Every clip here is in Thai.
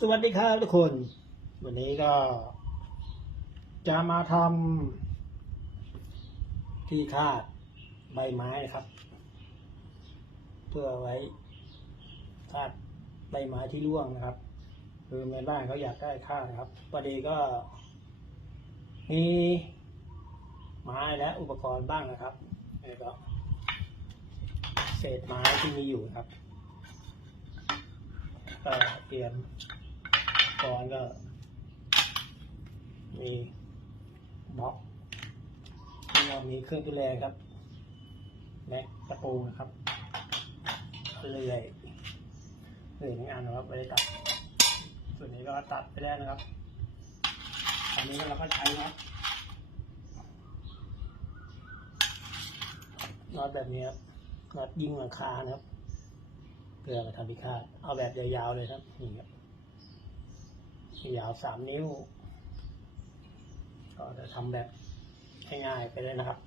สวัสดีครับทุกคน วันนี้ก็ จะมาทำที่คาดใบไม้นะครับ เพื่อไว้คาดใบไม้ที่ร่วงนะครับ คือในบ้านเขาอยากได้คาดนะครับพอดีก็ มีไม้และอุปกรณ์บ้างนะครับแล้วก็เศษไม้ที่มีอยู่ครับก็เตรียม ก่อนก็ มีบล็อกเรามีเครื่องทุนแรงครับแม็กตะปูนะครับเลื่อยเลื่อยหนึ่งอันนะครับไม่ได้ตัด ส่วนนี้ก็ตัดไปแล้วนะครับอันนี้เราก็ใช้นะครับน็อตแบบนี้ครับน็อตยิงหลังคานะครับเพื่อมาทำพิฆาตเอาแบบยาวๆเลยครับนี่ครับ ยาวสามนิ้ว ก็จะทำแบบง่ายๆไปเลยนะครับ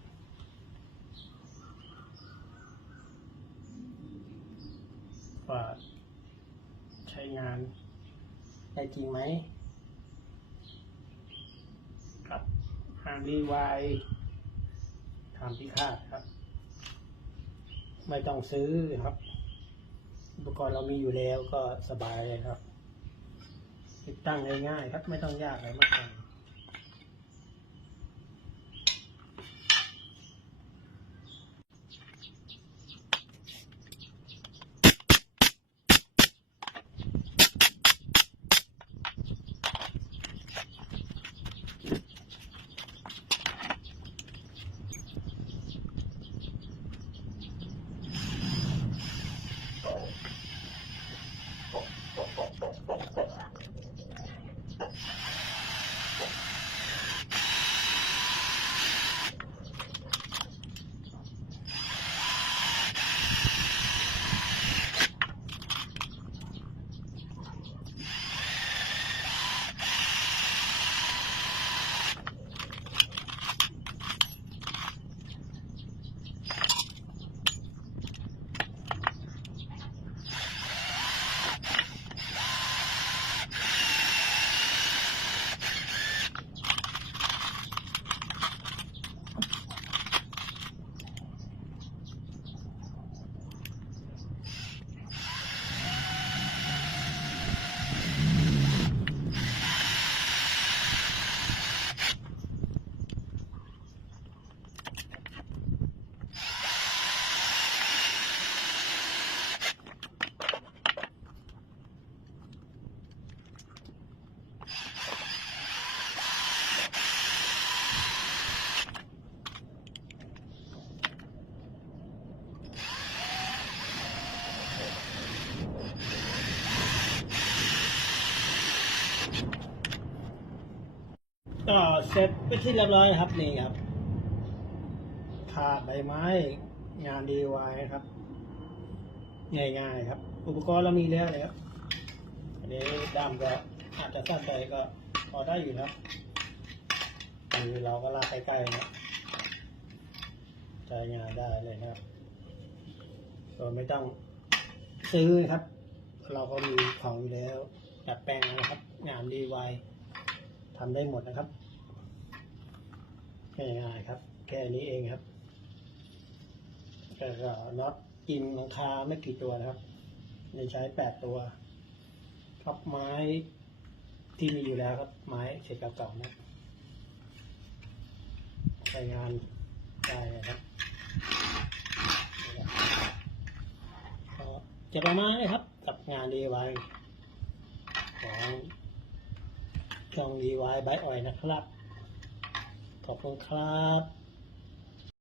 ว่าใช้งานได้จริงไหมครับทางดีวายทำพิฆาตครับ ไม่ต้องซื้อครับ อุปกรณ์เรามีอยู่แล้วก็สบายเลยครับ ติดตั้งง่ายๆครับไม่ต้องยากอะไรมากมาย ก็เสร็จไปที่เรียบร้อยครับนี่ครับขาดใบไม้งานดีวายครับ ง่ายๆครับ อุปกรณ์เรามีแล้วเลยครับอันนี้ด้ามก็อาจจะสั้นไปก็พอได้อยู่นะครับคือเราก็ลากใกล้ๆนะใช้งานได้เลยนะครับก็ไม่ต้องซื้อครับ เราก็มีของอยู่แล้วดัดแปลงนะครับ งานดีไวทำได้หมดนะครับ ง่ายๆครับ แค่นี้เองครับแต่ก็น็อตกินหลังคาไม่กี่ตัวนะครับในใช้แปดตัวครับไม้ที่มีอยู่แล้วครับ ไม้เศษเก่าๆนะใช้งานได้นะครับจะประมาณนี้ครับ กับงาน DIY ของช่อง DIY บายออยนะครับ ขอบคุณครับ